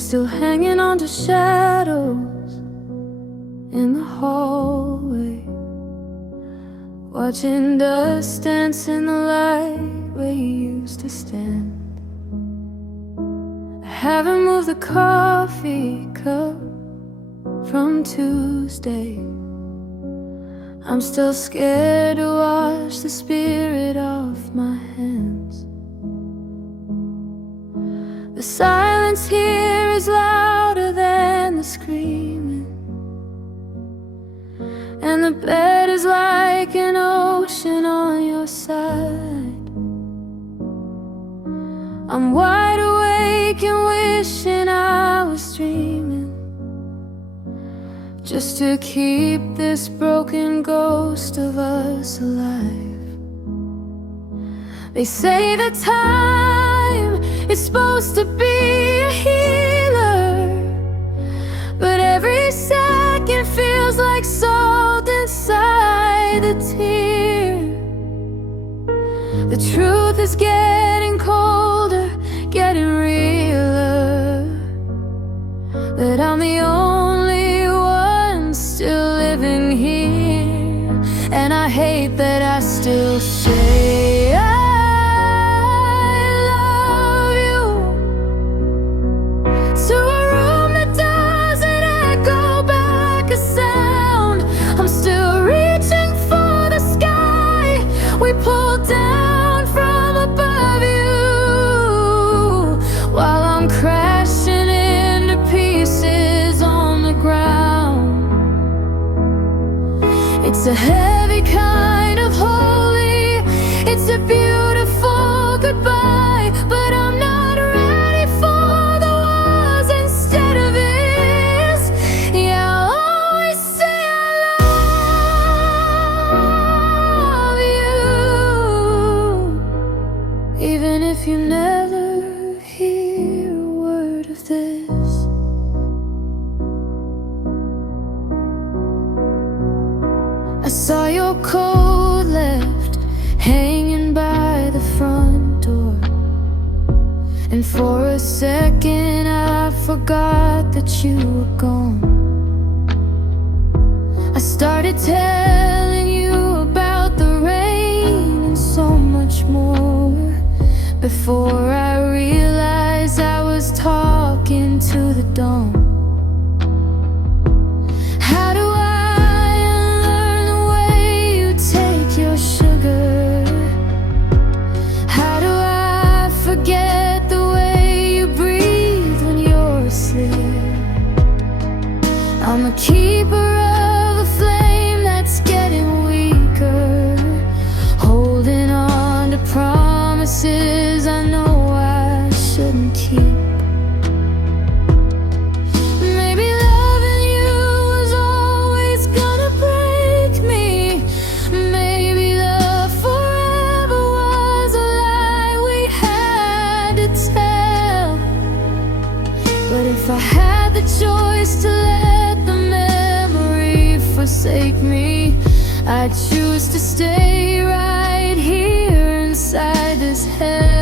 still hanging on to shadows in the hallway, watching dust dance in the light where you used to stand. I haven't moved the coffee cup from Tuesday. I'm still scared to wash the spirit off my hands. The silence here is louder than the screaming, and the bed is like an ocean on your side. I'm wide awake and wishing I was dreaming, just to keep this broken ghost of us alive. They say that time is supposed to be a healer, but every second feels like salt inside the tear. The truth is getting colder, getting realer, that I'm the only one still living here. And I hate that I still say I love you to a room that doesn't echo back a sound. I'm still reaching for the sky we pulled down from above you, while I'm crashing into pieces on the ground. It's a heavy kind of holy, it's a beautiful goodbye, but I'm not ready for the was instead of is. Yeah, I'll always say I love you, even if you never hear a word of this. I saw your coat left hanging by the front door, and for a second I forgot that you were gone. I started telling you about the rain and so much more, before I realized I was talking to the dawn. How do I unlearn the way you take your sugar? How do I forget the way you breathe when you're asleep? I'm a keeper of a flame that's getting weaker, holding on to promises I know I shouldn't keep. Maybe loving you was always gonna break me. Maybe love forever was a lie we had to tell. But if I had the choice to let the memory forsake me, I'd choose to stay right here inside this hell.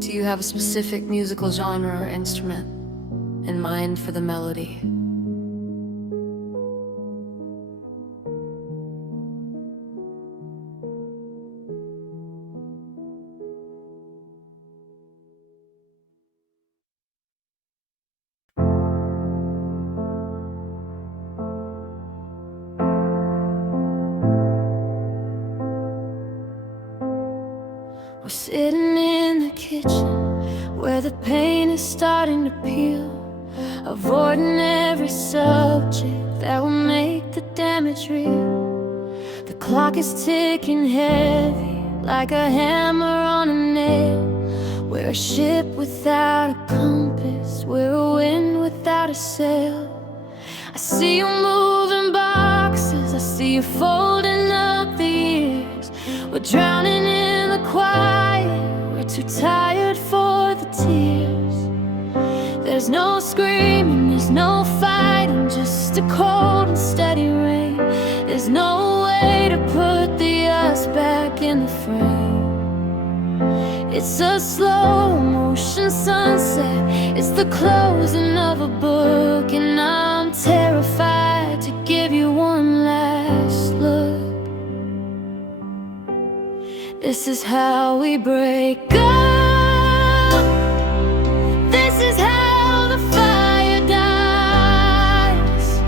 Do you have a specific musical genre or instrument in mind for the melody? We're sitting in the kitchen where the paint is starting to peel, avoiding every subject that will make the damage real. The clock is ticking heavy like a hammer on a nail. We're a ship without a compass, we're a wind without a sail. I see you moving boxes, I see you folding up the years. We're drowning in the quiet, we're too tired for the tears. There's no screaming, there's no fighting, just a cold and steady rain. There's no way to put the us back in the frame. It's a slow motion sunset, it's the closing of a book, and I'm terrified to give you one last look. This is how we break up. This is how the fire dies,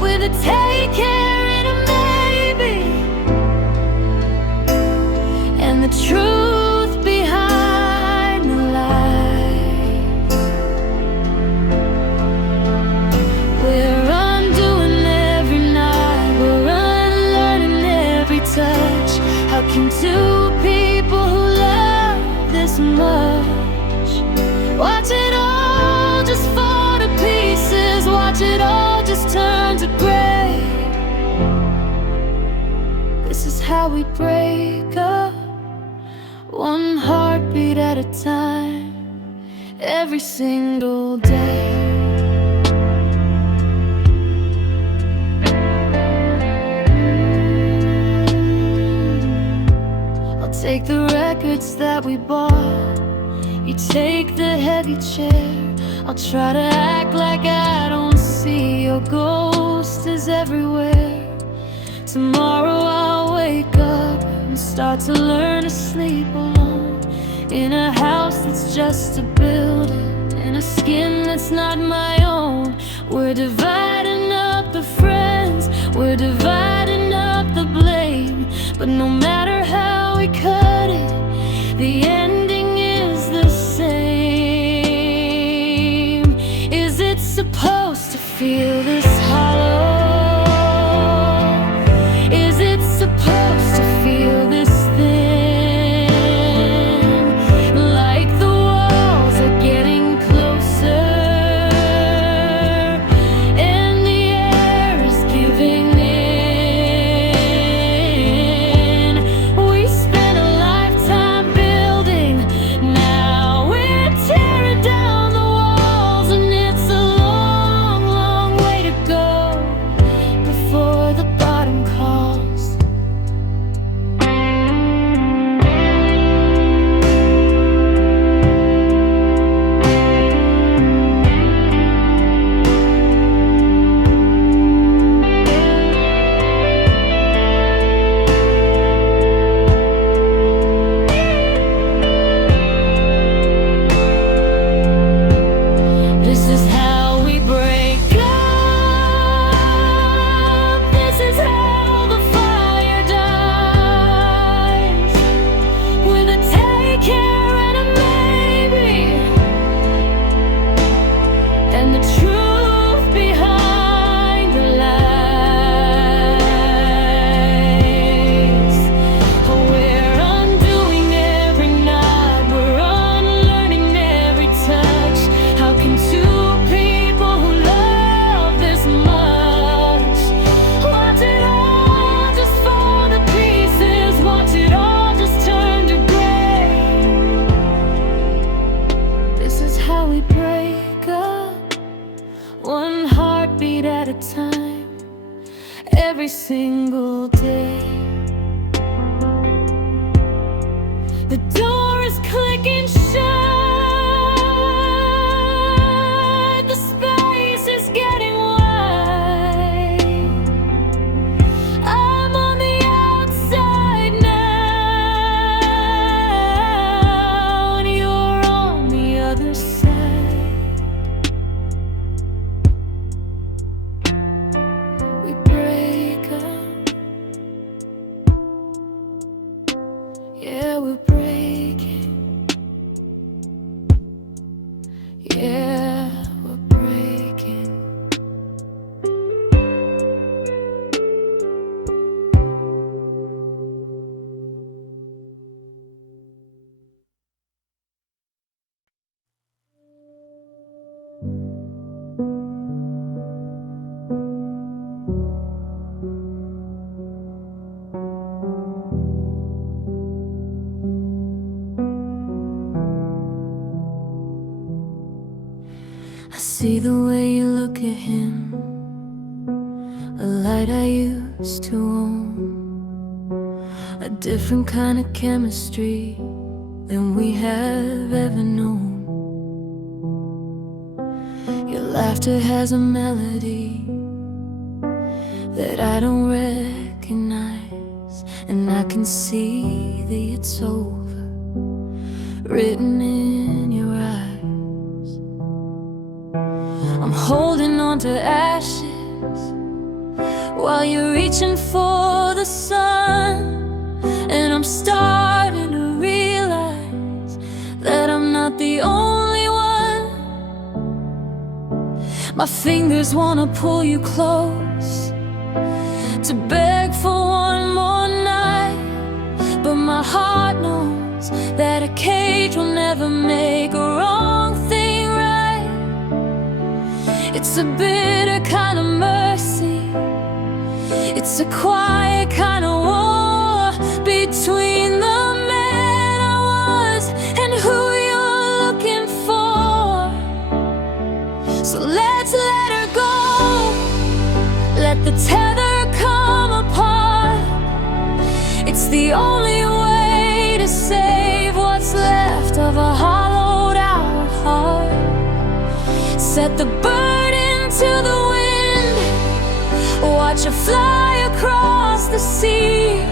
with a take care and a maybe, and the truth behind the lies. We're undoing every night, we're unlearning every touch. How can two people who love this much watch it all just fall to pieces, watch it all just turn to gray? This is how we break up, one heartbeat at a time, every single day. Take the records that we bought, you take the heavy chair. I'll try to act like I don't see your ghost is everywhere. Tomorrow I'll wake up and start to learn to sleep alone, in a house that's just a building, in a skin that's not my own. We're dividing up the friends, we're dividing up the blame, but no matter how we cut it, the ending is the same. Is it supposed to feel this hollow? Is it supposed to feel this thin? Like the walls are getting closer, and the air is giving in. We spent a lifetime building, now we're tearing down the walls, and it's a long, long way to go before the bottom calls. This is how we break up. This is how the fire dies, with a take care and a maybe, and the truth behind the lies. We're undoing every night, we're unlearning every touch. How can two people who love this much watch it all just fall to pieces, watch it all just turn to gray? This is how we break up, one heartbeat at a time, every single day. The door is clicking shut, the space is getting wide. I'm on the outside now, and you're on the other side. We break up, yeah, we break see the way you look at him, a light I used to own, a different kind of chemistry than we have ever known. Your laughter has a melody that I don't recognize, and I can see that it's over, written in your eyes. I'm holding on to ashes while you're reaching for the sun, and I'm starting to realize that I'm not the only one. My fingers wanna pull you close, to beg for one more night, but my heart knows that a cage will never make a wrong thing right. It's a bitter kind of mercy, it's a quiet kind of war between the man I was and who you're looking for. So let's let her go, let the tether come apart. It's the only way to save what's left of a hollowed out heart. Set the bird into the wind, watch it fly across the sea,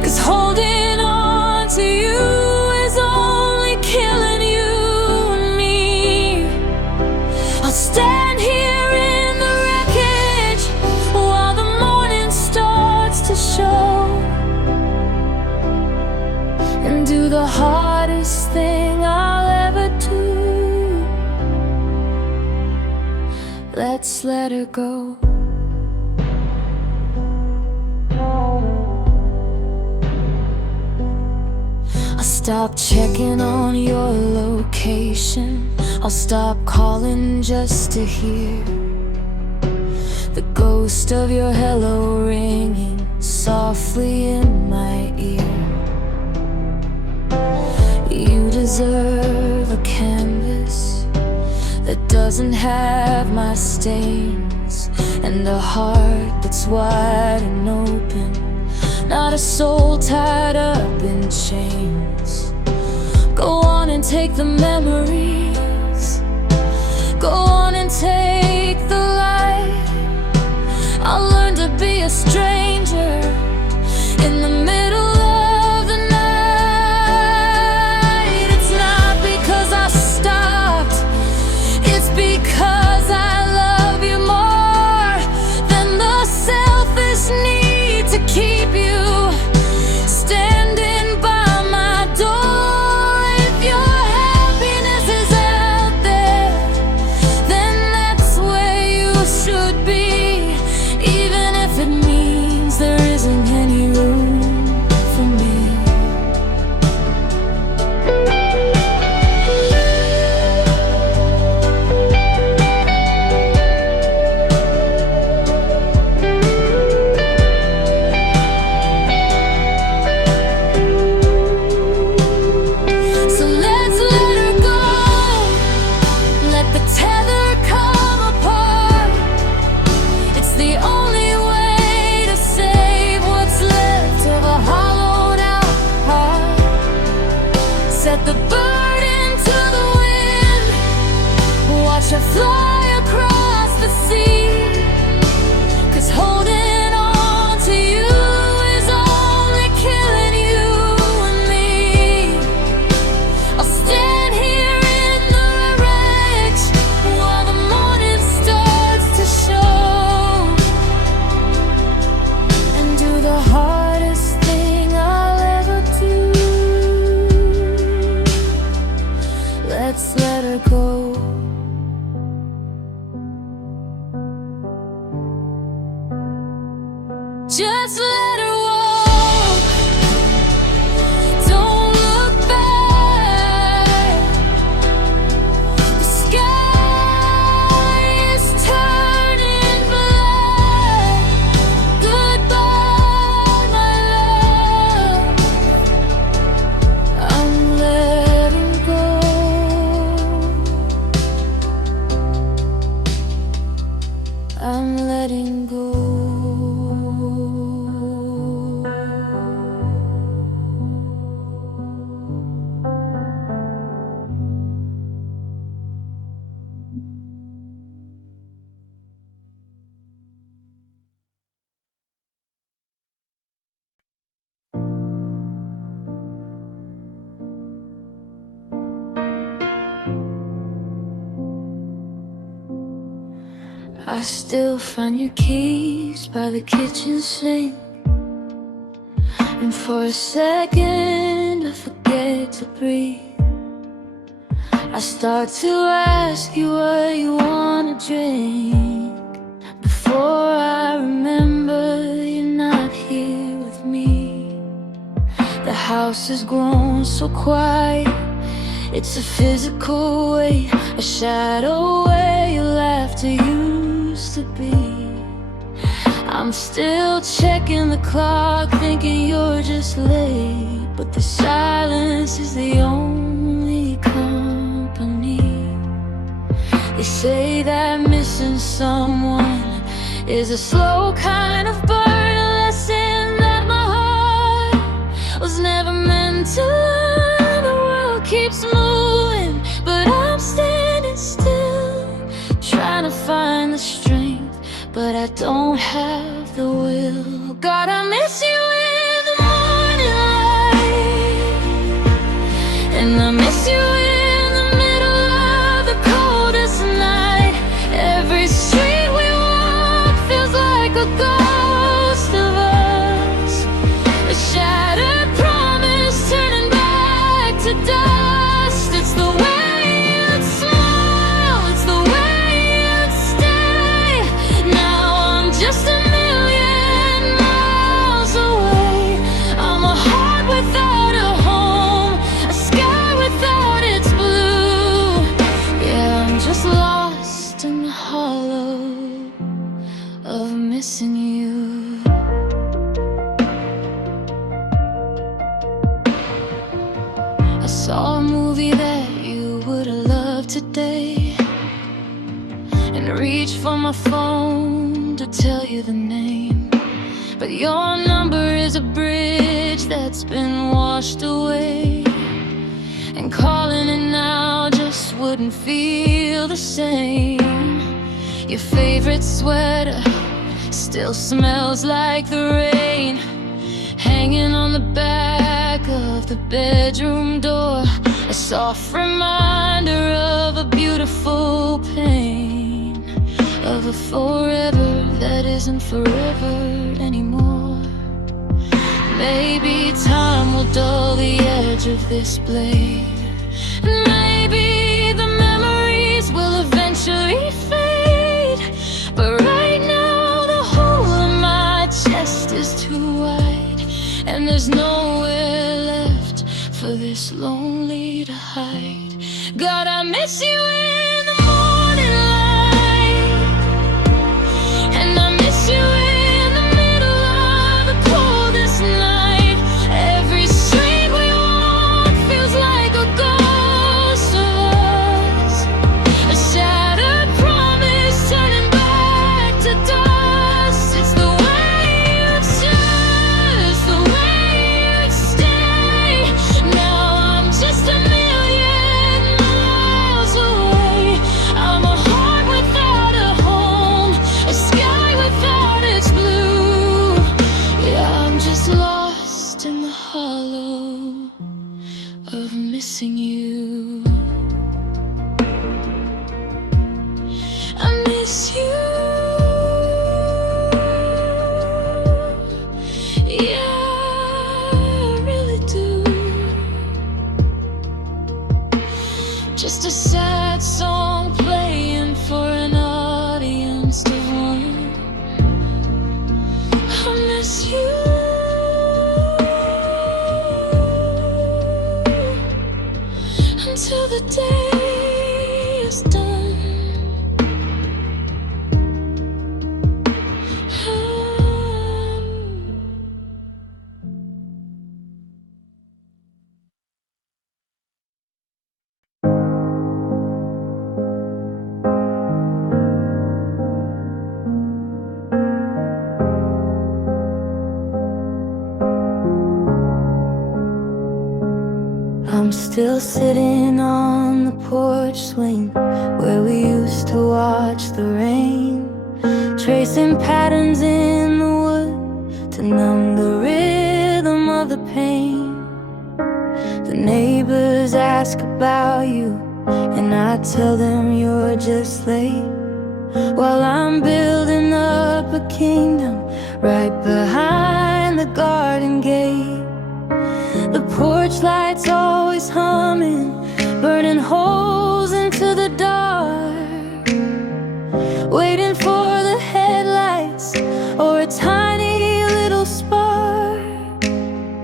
'cause holding on to you is only killing you and me. I'll stand here in the wreckage while the morning starts to show, and do the hardest thing I'll ever do. Let's let her go. I'll stop checking on your location, I'll stop calling just to hear the ghost of your hello ringing softly in my ear. You deserve a canvas that doesn't have my stains, and a heart that's wide and open, not a soul tied up in chains. Go on and take the memories, go on and take the light. I'll learn to be a stranger in the middle of the night. It's not because I stopped, it's because I love you more than the selfish need to keep you standing by my door. If your happiness is out there, then that's where you should be, even if it means there isn't any room I still find your keys by the kitchen sink, and for a second I forget to breathe. I start to ask you what you wanna drink, before I remember you're not here with me. The house has grown so quiet, it's a physical weight, a shadow where your laughter used to be. I'm still checking the clock, thinking you're just late, but the silence is the only company. They say that missing someone is a slow kind of burn, a lesson that my heart was never meant to learn. The world keeps moving, but I'm standing still, trying to find the strength, but I don't have the will. God, I miss you in the morning light, and I miss you in the middle of the coldest night. Every street we walk feels like a ghost of us, a shattered promise turning back to dust. It's the way you'd smile, it's the way you'd stay. Now I'm just a million miles away. I'm a heart without a home, a sky without its blue. Yeah, I'm just lost in the hollow of missing you. I saw a movie that you would have loved today, and reached for my phone to tell you the name, but your number is a bridge that's been washed away, and calling it now just wouldn't feel the same. Your favorite sweater still smells like the rain, hanging on the back of the bedroom door, a soft reminder of a beautiful pain, of a forever that isn't forever anymore. Maybe time will dull the edge of this blade, and maybe the memories will eventually fade, but right now the hole in my chest is too wide, and there's nowhere left for this lonely to hide. God, I miss you in the morning light, and I miss you in the middle of the coldest night. Every street we walk feels like a ghost of us, a shattered promise turning back to dust. It's the way you'd choose, the way you'd stay. Now I'm just a million miles away. I'm a heart without a home, a sky without its blue. Yeah, I'm just lost in the hollow of missing you. I miss you. Yeah, I really do. Just a sad song playing for an audience of one. I miss you until the day is done. I'm still sitting on the porch swing where we used to watch the rain, tracing patterns in the wood to numb the rhythm of the pain. The neighbors ask about you, and I tell them you're just late. while I'm building up a kingdom right behind the garden gate. The porch light's always humming, burning holes into the dark, waiting for the headlights or a tiny little spark.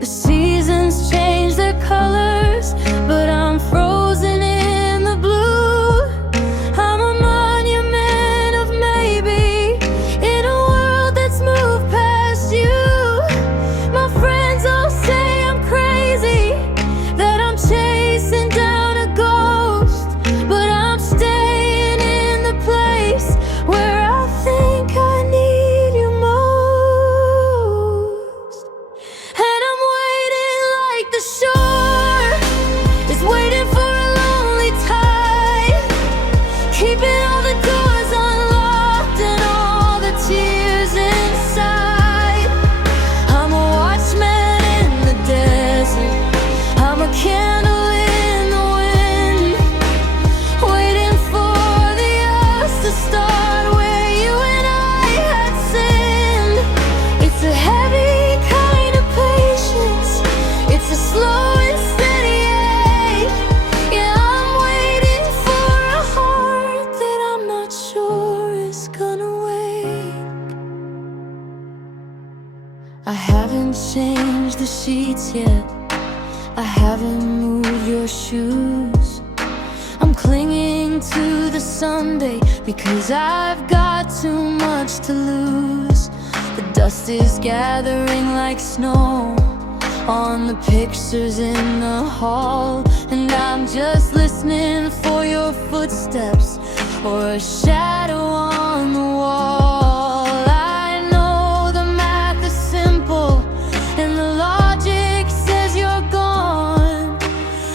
The seasons change their colors, but I'm frozen in the blue. I'm a monument of maybe in a world that's moved past you. My friends all say I'm crazy, that I'm chasing down a ghost, but I'm staying in the place where I think I need you most. And I'm waiting like the shore is waiting for a lonely tide, keeping all the doors unlocked and all the tears inside. I'm a watchman in the desert, I'm a candle in the wind, waiting for the us to start where you and I had sinned. It's a heavy kind of patience, it's a slow and steady ache. Yeah, I'm waiting for a heart that I'm not sure is gonna wait. I haven't changed the sheets yet, I haven't moved your shoes. I'm clinging to the Sunday because I've got too much to lose. The dust is gathering like snow on the pictures in the hall, and I'm just listening for your footsteps or a shadow on the wall. I know the math is simple and the logic says you're gone,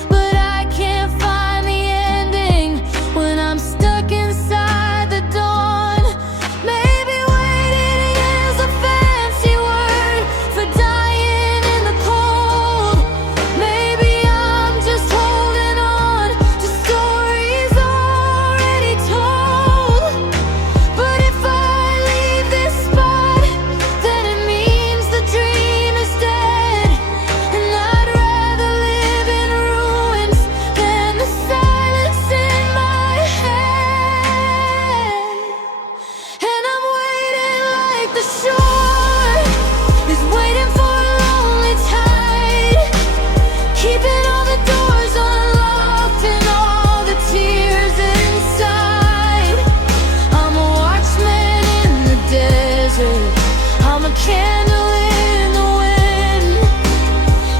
but I can't find the ending when I'm stuck inside the dawn. Maybe waiting is a fancy word for dying in the cold. Maybe I'm just holding on to stories already told. But if I leave this spot, then it means the dream is dead, and I'd rather live in ruins than the silence in my head. And I'm waiting like the shore is waiting for a lonely tide, keeping all the doors unlocked and all the tears inside. I'm a watchman in the desert, I'm a candle in the wind,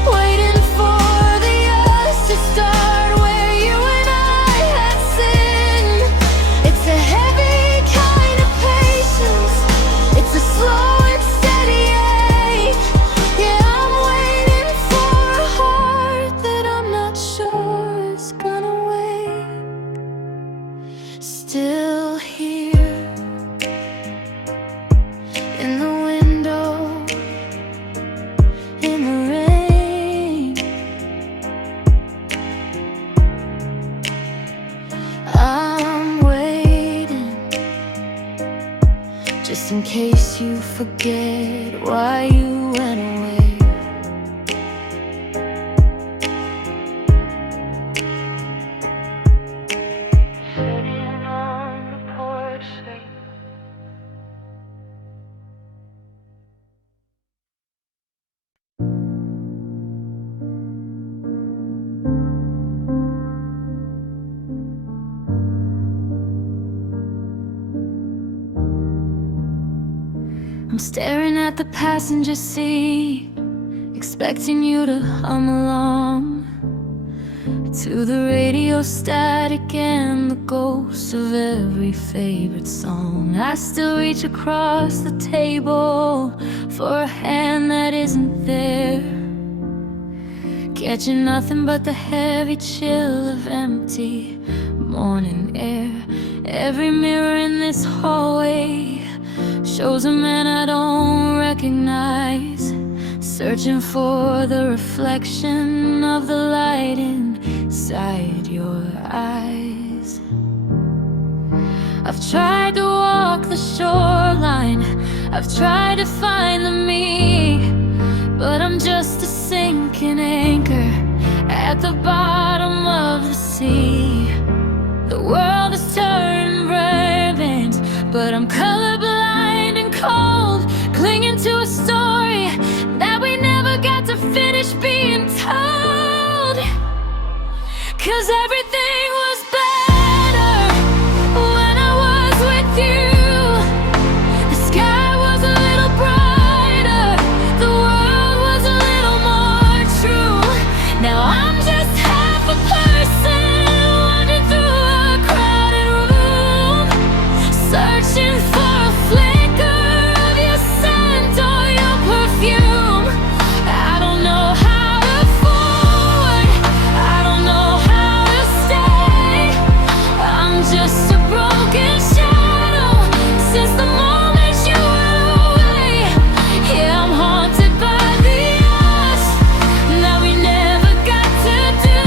waiting for the us to start where you and I had sinned. It's a heavy kind of patience, it's a slow and steady ache. Yeah, I'm waiting for a heart that I'm not sure is gonna wait. Still here in the window, in the rain, I'm waiting just in case you forget why you went away. Sitting on the porch swing, I'm staring at the passenger seat, expecting you to hum along to the radio static and the ghosts of every favorite song. I still reach across the table for a hand that isn't there, catching nothing but the heavy chill of empty morning air. Every mirror in this hallway shows a man I don't recognize, searching for the reflection of the light inside your eyes. I've tried to walk the shoreline, I've tried to find the me, but I'm just a sinking anchor at the bottom of the sea. The world is turning brilliant, but I'm colorblind and cold, clinging to a story that we never got to finish being told. 'Cause everything was better when I was with you. The sky was a little brighter, the world was a little more true. Now I'm just half a person wandering through a crowded room, searching for a flicker of your scent or your perfume. I don't know how to forward, I don't know how to stay. I'm just a broken shadow since the moment you went away. Yeah, I'm haunted by the us that we never got to do.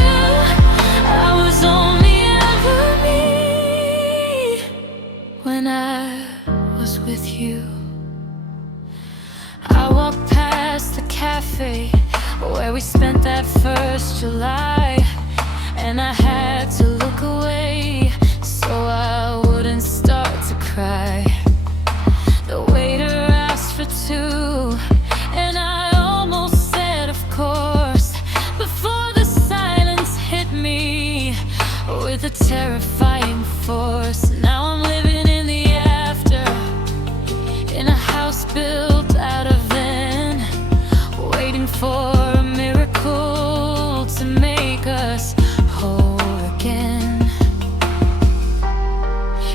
I was only ever me when I was with you. I walked past the cafe where we spent that first July, and I had to look away so I wouldn't start to cry. The waiter asked for two, and I almost said of course, before the silence hit me with a terrifying force. Now I'm living in the after, in a house built out of then, waiting for a miracle to make us whole again.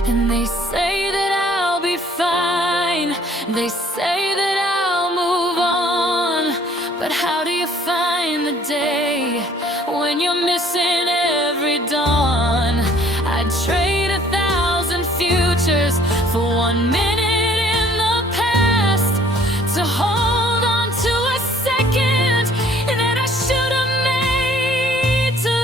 And they say that I'll be fine, they say that I'll move on, but how do you find the day when you're missing every dawn? I'd trade 1,000 futures for 1 minute in the past, to hold on to a second that I should have made to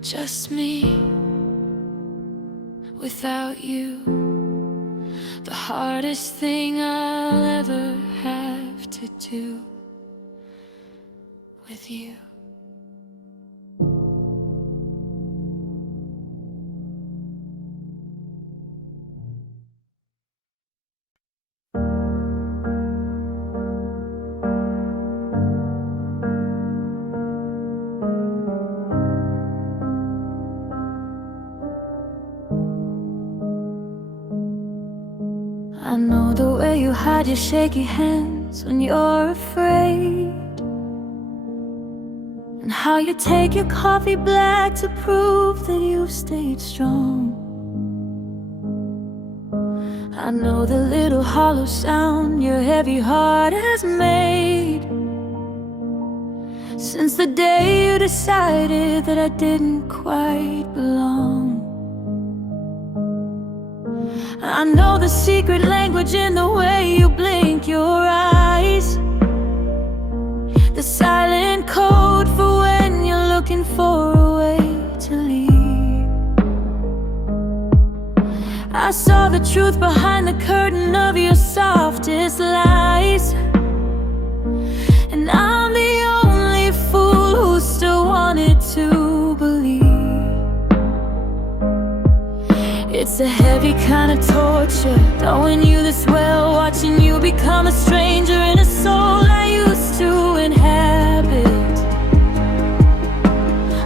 just me without you. The hardest thing I'll ever have to do with you. I know the way you hide your shaky hands when you're afraid, and how you take your coffee black to prove that you've stayed strong. I know the little hollow sound your heavy heart has made since the day you decided that I didn't quite belong. I know the secret language in the way you blink your eyes, the silent code for when you're looking for a way to the truth behind the curtain of your softest lies. And I'm the only fool who still wanted to believe. It's a heavy kind of torture, knowing you this well, watching you become a stranger in a soul I used to inhabit.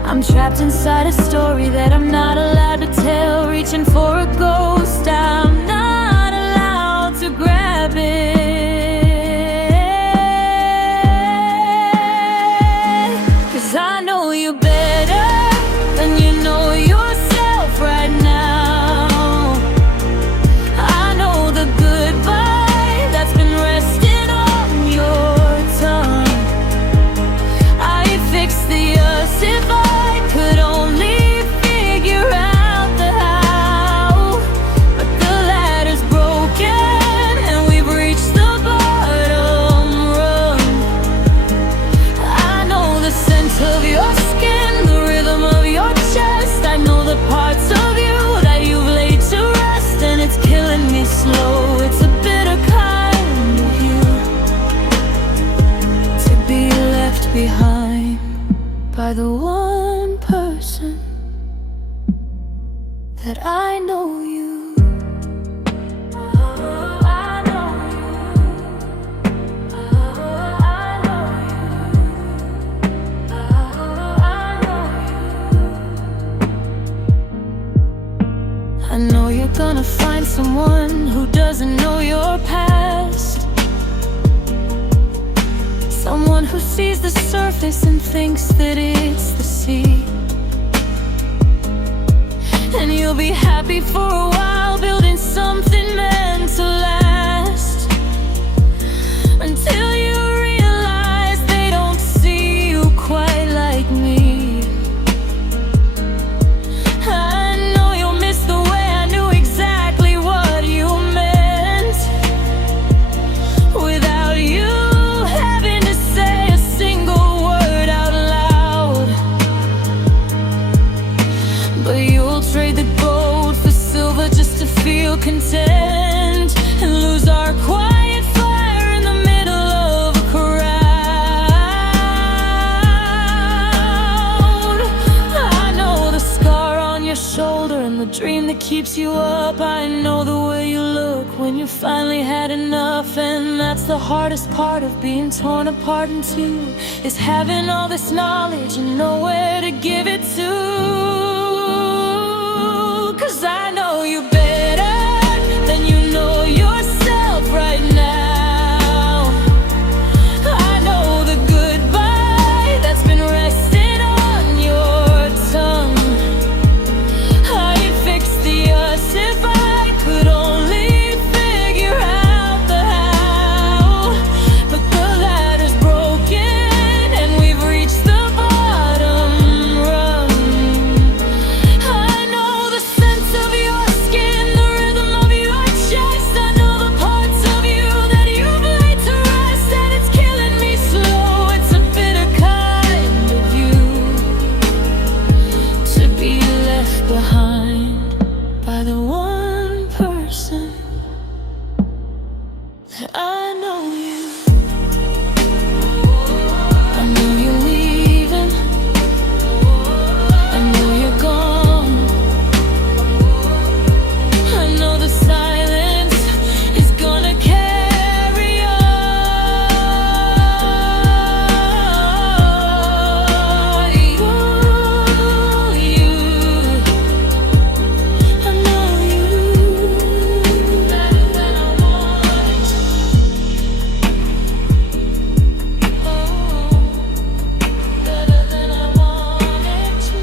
I'm trapped inside a story that I'm not allowed to tell, reaching for a ghost I'm not allowed to grab it. 'Cause I know you better than you know yourself right now. I know the goodbye that's been resting on your tongue. I'd fix the us if I could only figure out the how. But the ladder's broken and we've reached the bottom rung. I know the scent of your skin, the rhythm of your chest. I know the parts of you that you've laid to rest, and it's killing me slow. It's a bitter kind of you to be left behind by the one person that I know you. I know you. I know you. I know you. I know you're gonna find someone who doesn't know your past, someone who sees the surface and thinks that it's the sea. And you'll be happy for a while, building something meant to last, until you realize they don't see you quite like me. I know you'll miss the way I knew exactly what you meant, without you having to say a single word out loud. But you'll trade the gold for silver just to feel content, and lose our quiet fire in the middle of a crowd. I know the scar on your shoulder and the dream that keeps you up. I know the way you look when you finally had enough. And that's the hardest part of being torn apart in two, is having all this knowledge and nowhere to give it to. 'Cause I know you better than you know yourself right now. I know the goodbye that's been resting on your tongue. I'd fix the us if I could only figure out the how. But the ladder's broken and we've reached the bottom rung. I know the scent of your skin, the rhythm of your chest. I know the parts of you that you've laid to rest, and it's killing me slow. It's a bitter kind of you to be left behind by the one person that I know you. I know you're leaving. I know you're gone. I know the silence is gonna carry on. You, I know you better than I wanted to. Oh, better than I wanted to.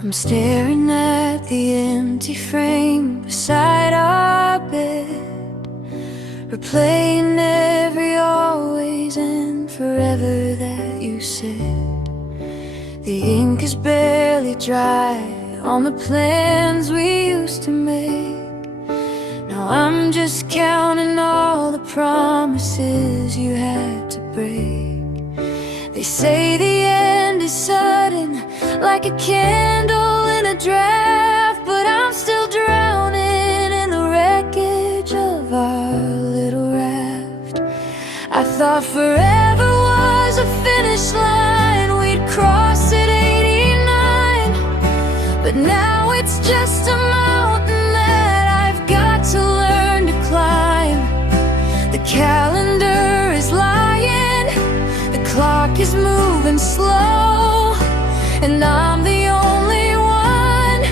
I'm staring at the empty frame beside our bed, replaying every always and forever that you said. The ink is barely dry on the plans we used to make. Now I'm just counting all the promises you had to break. They say the end is sudden, like a candle in a draft, but I'm still drowning in the wreckage of our little raft. I thought forever was a finish line, we'd cross at 89, but now it's just a mountain that I've got to learn to climb. The calendar is lying, the clock is moving slow, and I'm the only one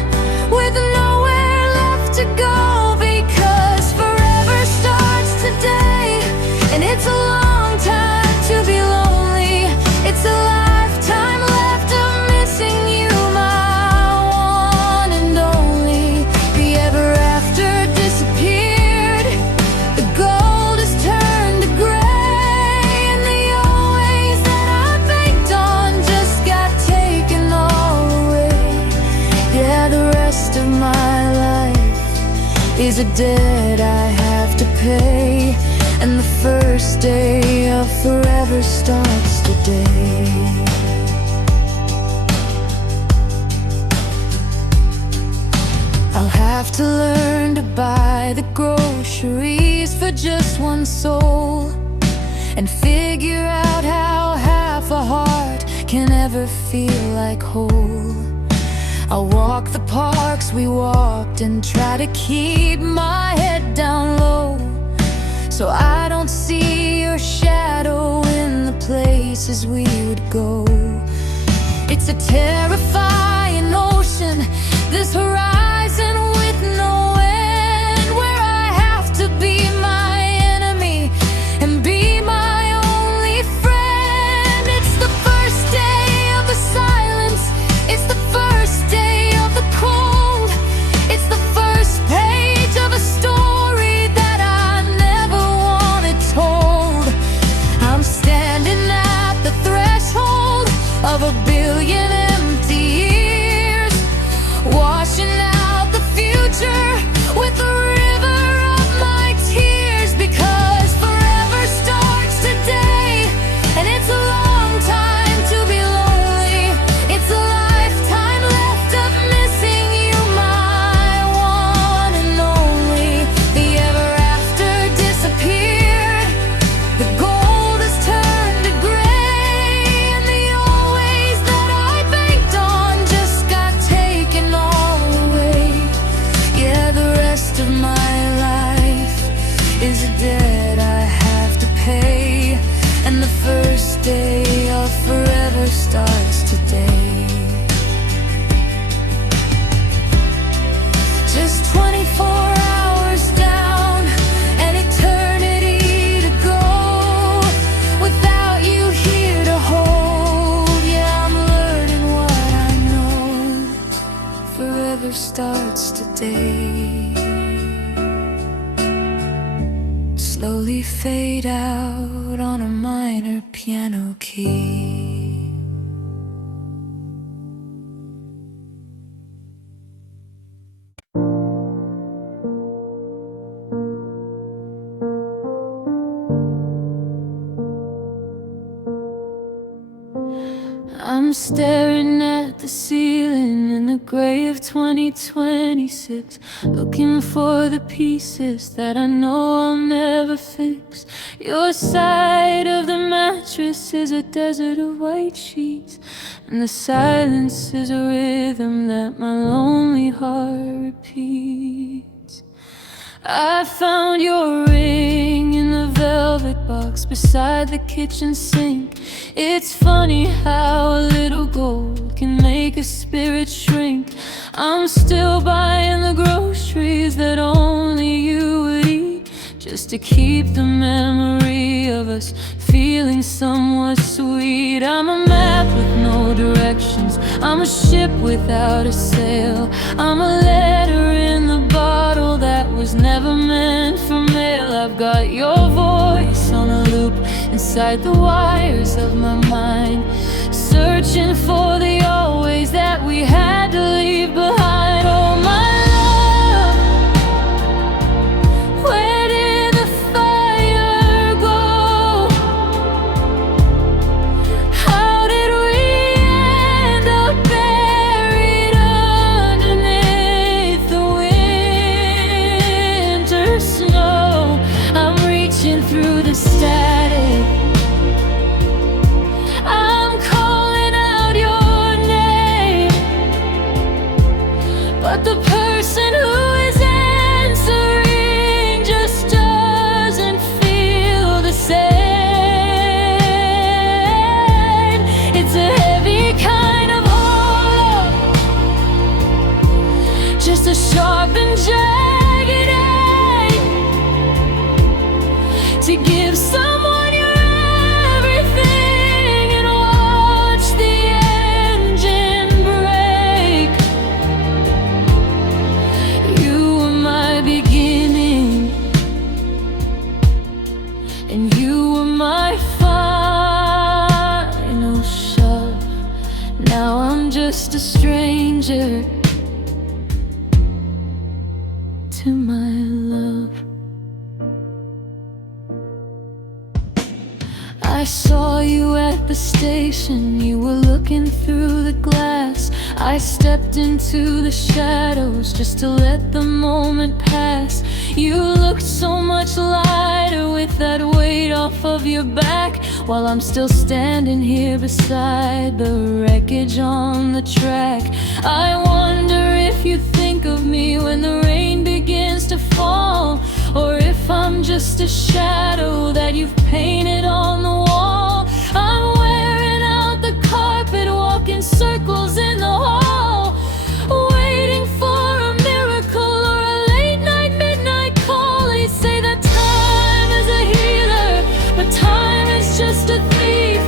with nowhere left to go. Because forever starts today, and it's a long time to be lonely. It's a lifetime left of missing you, my one and only. The ever after disappeared, the gold has turned to gray, and the always that I banked on just got taken all away. Yeah, the rest of my life is a debt I have to pay, and the first day of forever starts today. I'll have to learn to buy the groceries for just one soul, and figure out how half a heart can ever feel like whole. I'll walk the parks we walked and try to keep my head down low, so I don't see your shadow in the places we would go. It's a terrifying ocean, this horizon with no end, where I have to be my enemy and be my only friend. It's the first day of the silence, it's the first day of the cold, it's the first page of a story that I never wanted told. I'm standing at the threshold of a billion empty years, washing out the future with the river of my tears. Because forever starts today, and it's a long time to be lonely. It's a lifetime left of missing you, my one and only. The ever after disappeared, the gold has turned to gray, and the always that I banked on just got taken all away. Yeah, the rest of my life is a debt I have to pay, and the first day of forever starts today. Just 24 hours down, an eternity to go, without you here to hold. Yeah, I'm learning what I know. Forever starts today. Slowly fade out on a minor piano key. I'm staring at the ceiling in the gray of 2026, looking for the pieces that I know I'll never fix. Your side of the mattress is a desert of white sheets, and the silence is a rhythm that my lonely heart repeats. I found your ring in the velvet box beside the kitchen sink. It's funny how a little gold can make a spirit shrink. I'm still buying the groceries that only you would eat, just to keep the memory of us feeling somewhat sweet. I'm a map with no directions, I'm a ship without a sail, I'm a letter in the bottle that was never meant for mail. I've got your voice on a loop inside the wires of my mind, searching for the always that we had to leave behind. Oh my love, where did the fire go? How did we end up buried underneath the winter snow? I'm reaching through the static, I'm calling out your name, but the person who is answering just doesn't feel the same. It's a heavy kind of hollow, just a sharp and jagged ache to give someone your everything and watch the engine break. You were my beginning, and you were my final shove. Now I'm just a stranger to my love. I saw you at the station, you were looking through the glass. I stepped into the shadows just to let the moment pass. You looked so much lighter with that weight off of your back, while I'm still standing here beside the wreckage on the track. I wonder if you think of me when the rain begins to fall, or if I'm just a shadow that you've painted on the wall. I'm wearing out the carpet, walking circles in the hall, waiting for a miracle or a late night, midnight call. They say that time is a healer, but time is just a thief,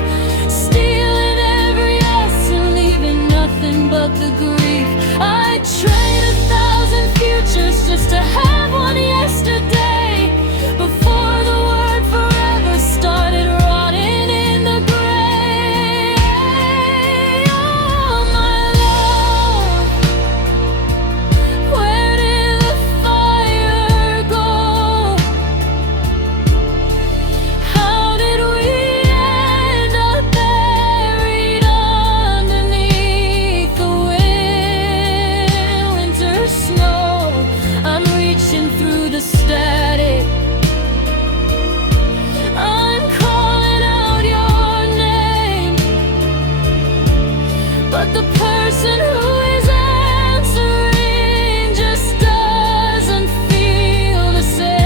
stealing every yes and leaving nothing but the grief. I trade 1,000 futures just to have one yesterday, before the word forever started rotting in the gray. Oh my love, where did the fire go? How did we end up buried underneath the winter snow? I'm reaching through the static, I'm calling out your name, but the person who is answering just doesn't feel the same.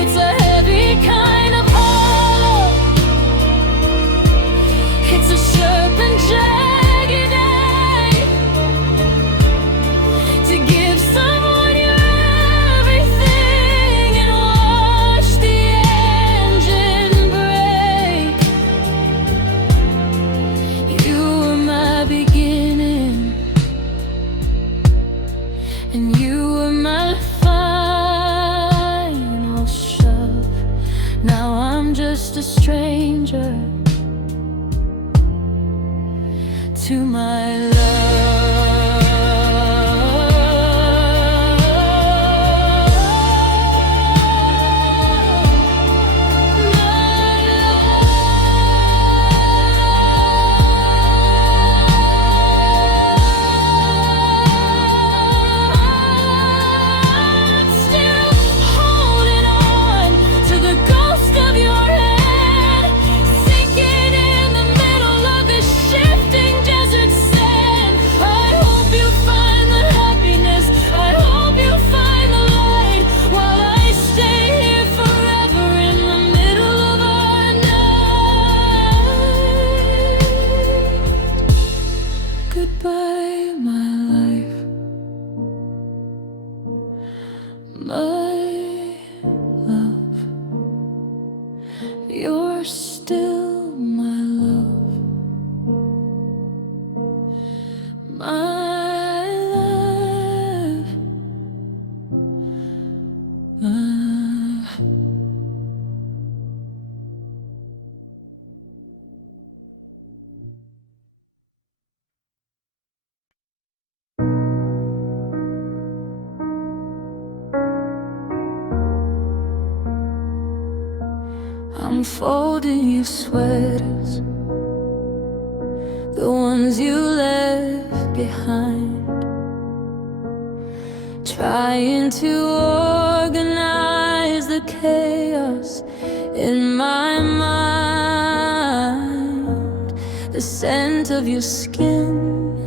It's a heavy kind of hollow, it's a sharp and jagged ache to give someone your everything and watch the engine break. You were my beginning, and you were my final shove. Now I'm just a stranger to my love. I'm still holding on to the ghost of your head, sinking in the middle of the shifting desert sand. I hope you find the happiness, I hope you find the light, while I stay here forever in the middle of our night. Goodbye, my life, my love. You're still my love, my love. unfolding your sweaters, the ones you left behind, trying to organize the chaos in my mind. The scent of your skin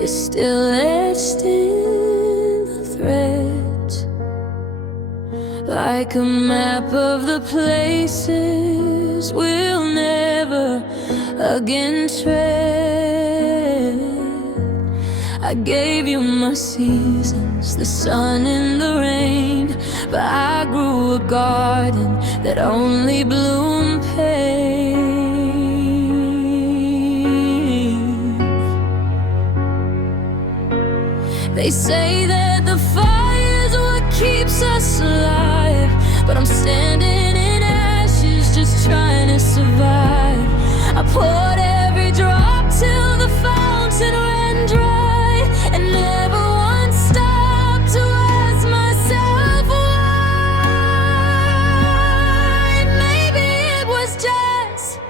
is still etched in the threads, like a map of the places we'll never again tread. I gave you my seasons, the sun and the rain, but I grew a garden that only bloomed pain. They say that the fire's what keeps us alive, but I'm standing in ashes just trying to survive. I poured every drop till the fountain ran dry, and never once stopped to ask myself why. Maybe it was just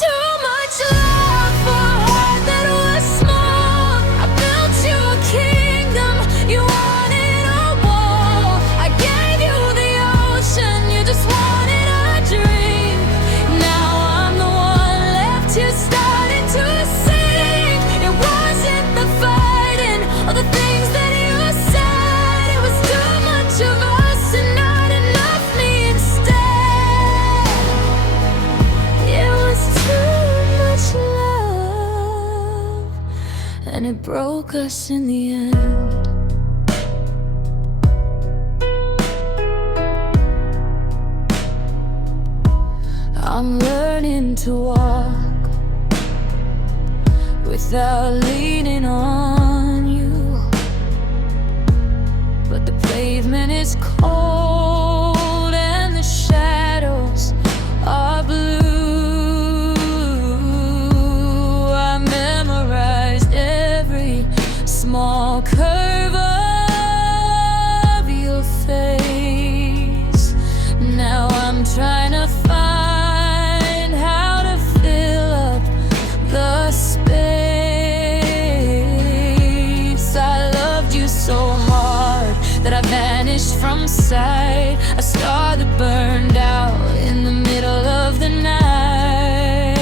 too much love for a heart that was small. I built you a kingdom, you wanted a wall. I gave you the ocean, you just wanted a dream. Now I'm the one left here starting to sing. It wasn't the fighting or the things that you said, it was too much of us and not enough me instead. It was too much love, and it broke us in the end. I'm learning to walk without leaning on you, but the pavement is cold and the shadows are blue. I memorized every small curve of your face. Now I'm trying to find how to fill up the space. I loved you so hard that I vanished from sight, a star that burned out in the middle of the night.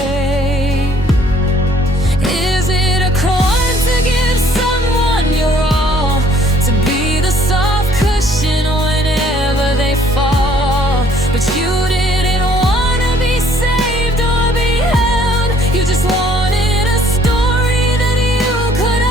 Is it a crime to give someone your all, to be the soft cushion whenever they fall? But you didn't want to be saved or be held, you just wanted a story that you could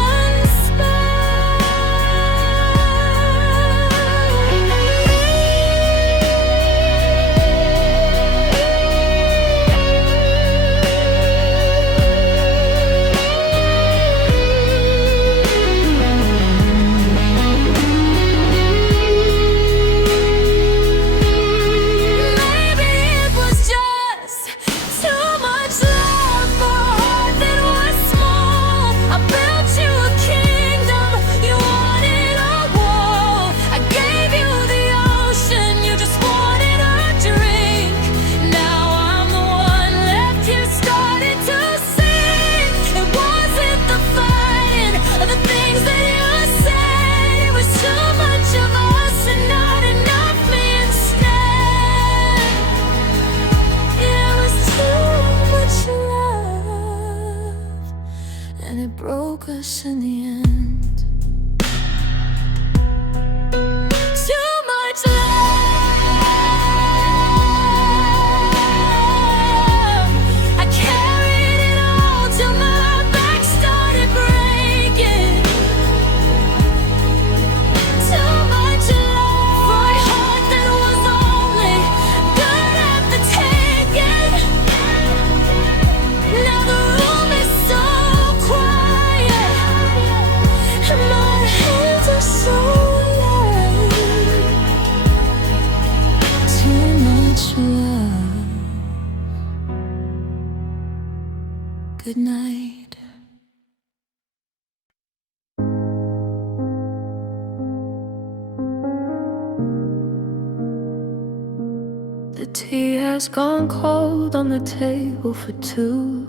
Maybe it was just too much love for a heart that was small. I built you a kingdom, you wanted a wall. I gave you the ocean, you just wanted a drink. Now I'm the one left here starting to sing. It wasn't the fighting or the things that you said, it was too much of us and not enough me instead. It was too much love, and it broke us in the end. Too much love. I carried it all till my back started breaking. Too much love for a heart that was only good at the taking. Now the room is so quiet, and my hands are so light. Too much love. Good night. The tea has has gone cold on the table for two.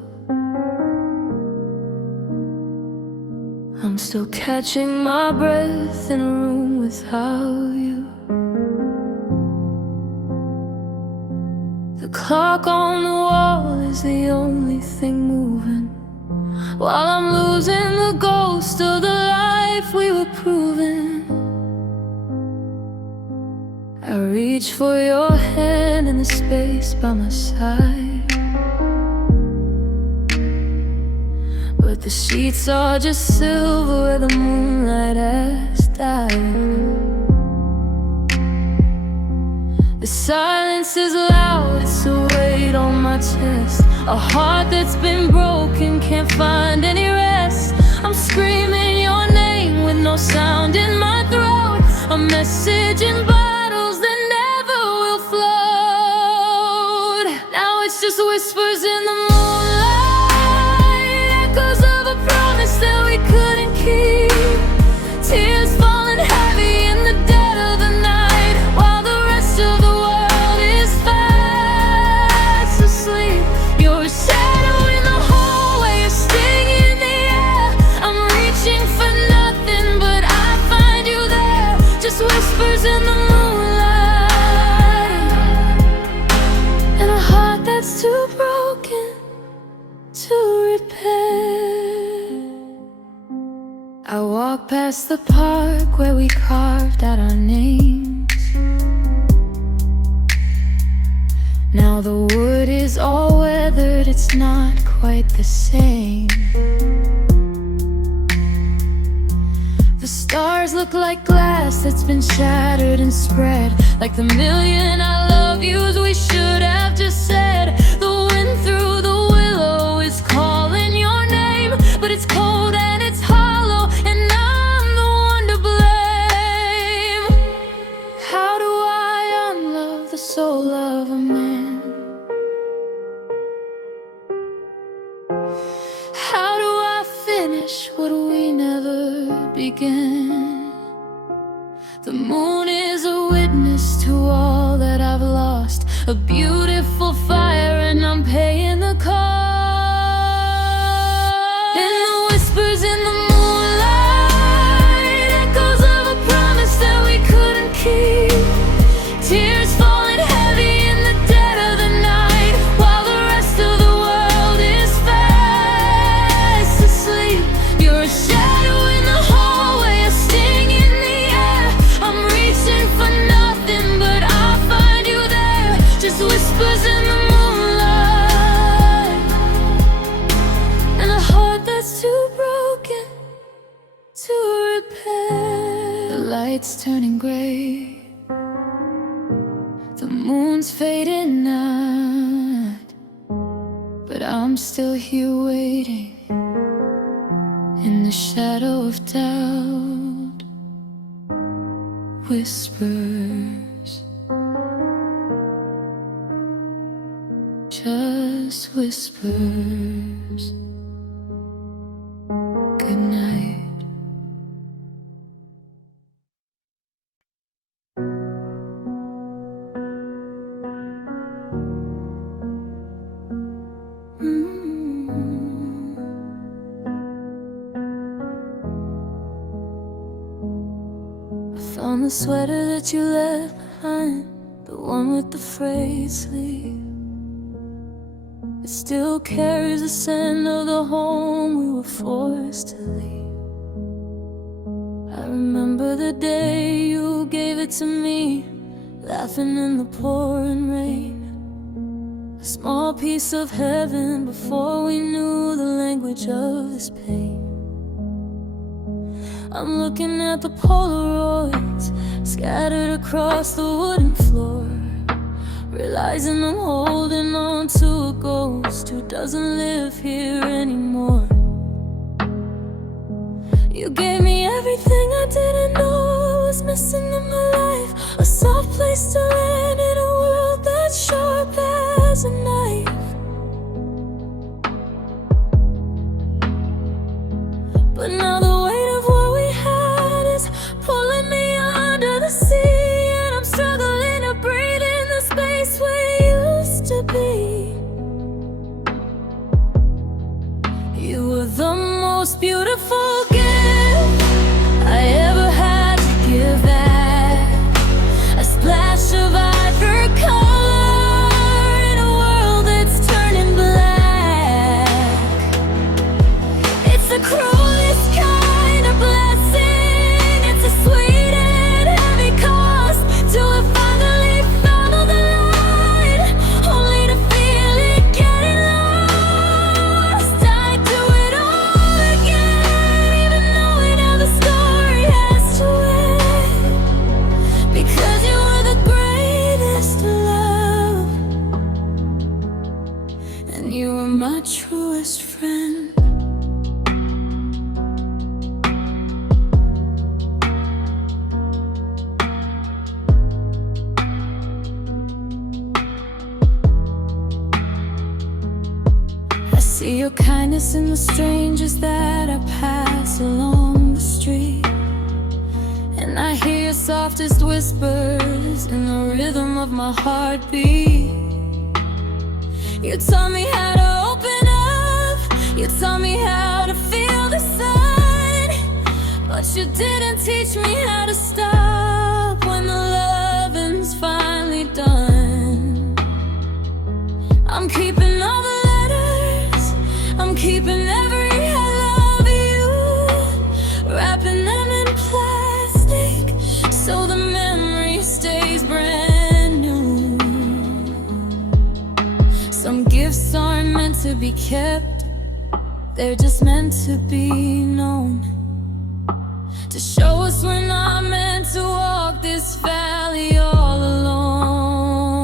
I'm still catching my breath in a room without you. The clock on the wall is the only thing moving, while I'm losing the ghost of the life we were proving. I reach for your hand in the space by my side, but the sheets are just silver where the moonlight has died. The silence is loud, it's a weight on my chest. A heart that's been broken can't find any rest. I'm screaming your name with no sound in my throat, a message in bottles that never will float. Now it's just whispers in the moonlight, echoes of a promise that we couldn't keep. Tears falling heavy in the dead of the night, while the rest of the world is fast asleep. Your shadow in the hallway, a sting in the air. I'm reaching for nothing, but I find you there. Just whispers in the moonlight, and a heart that's too broken to repair. I walk past the park where we carved out our names. Now the wood is all weathered, it's not quite the same. The stars look like glass that's been shattered and spread, like the million I love yous we should have just said. The wind through the willow is calling your name, but it's cold and it's hollow, and I'm the one to blame. How do I unlove the soul of a man? How do I finish what we never began? The moon is a witness to all that I've lost, a beautiful fire, and I'm paying the cost. In the whispers in the moonlight, echoes of a promise that we couldn't keep. Tears falling heavy in the dead of the night, while the rest of the world is fast asleep. You're a shadow in the hallway, a sting in the air. I'm reaching for nothing, but I find you there. Just whispers in the moonlight, and a heart that's too broken to repair. The light's turning gray, the moon's fading out, but I'm still here waiting in the shadow of doubt. Whispers, just whispers. Good night. I found the sweater that you left behind, the one with the frayed sleeve. It still carries the scent of the home we were forced to leave. I remember the day you gave it to me, laughing in the pouring rain. A small piece of heaven before we knew the language of this pain. I'm looking at the Polaroids scattered across the wooden floor, realizing I'm holding on to a ghost who doesn't live here anymore. You gave me everything I didn't know I was missing in my life, a soft place to land in a world that's sharp as a knife. But now the weight of what we had is pulling me under the sea, and I'm struggling to breathe in the space we used most beautiful gift I ever had to give back. A splash of ivory color in a world that's turning black. It's the cruelest kind of blessing. It's a sweet and heavy cost till I finally found the light, only to feel it getting lost. I do it all again, even knowing how the story has to end. Because you were the greatest love, and you were my truest friend. I see your kindness in the strangers that I pass along the street, and I hear your softest whispers in the rhythm of my heartbeat. You taught me how to open up, you taught me how to feel the sun, but you didn't teach me how to stop when the loving's finally done. I'm keeping all the letters, I'm keeping every I love you, wrapping them in plastic so the memory stays brand new. Some gifts aren't meant to be kept, they're just meant to be known, to show us we're not meant to walk this valley all alone.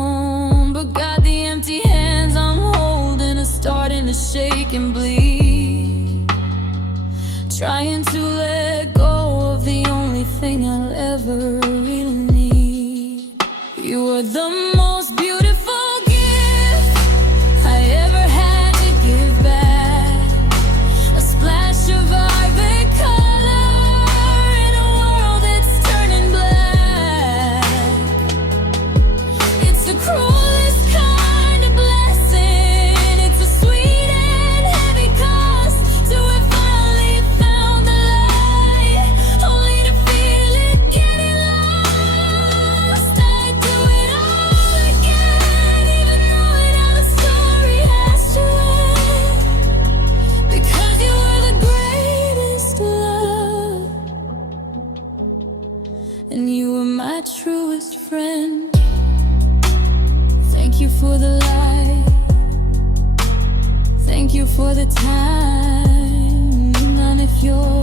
But got the empty hands I'm holding are starting to shake and bleed, trying to let go of the only thing I'll ever really need. You were the most beautiful gift I ever had to give back. A splash of ivory color in a world that's turning black. It's the cruelest kind of blessing. It's a sweet and heavy cost till we finally found the light, only to feel it getting lost. I do it all again, even knowing how the story has to end. Because you were the greatest love, and you were my truest friend. Thank you for the light, thank you for the time, none if you're